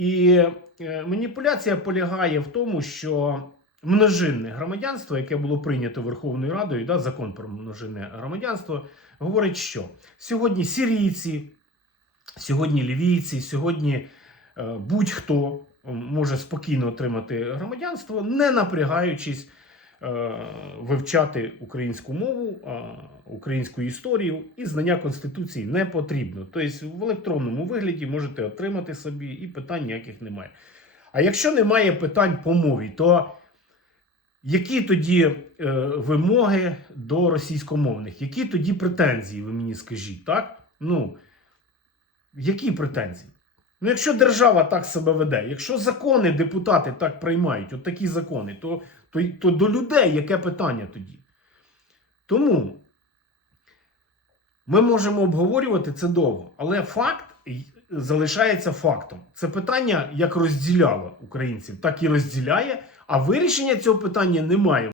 І е, маніпуляція полягає в тому, що множинне громадянство, яке було прийнято Верховною Радою, да, закон про множинне громадянство, говорить, що сьогодні сирійці, сьогодні лівійці, сьогодні е, будь-хто може спокійно отримати громадянство, не напрягаючись вивчати українську мову, е, українську історію і знання Конституції не потрібно. Тобто в електронному вигляді можете отримати собі і питань ніяких немає. А якщо немає питань по мові, то які тоді е, вимоги до російськомовних? Які тоді претензії, ви мені скажіть, так? Ну, які претензії? Ну, якщо держава так себе веде, якщо закони депутати так приймають, от такі закони, то, то, то до людей яке питання тоді? Тому ми можемо обговорювати це довго, але факт залишається фактом. Це питання як розділяло українців, так і розділяє, а вирішення цього питання немає.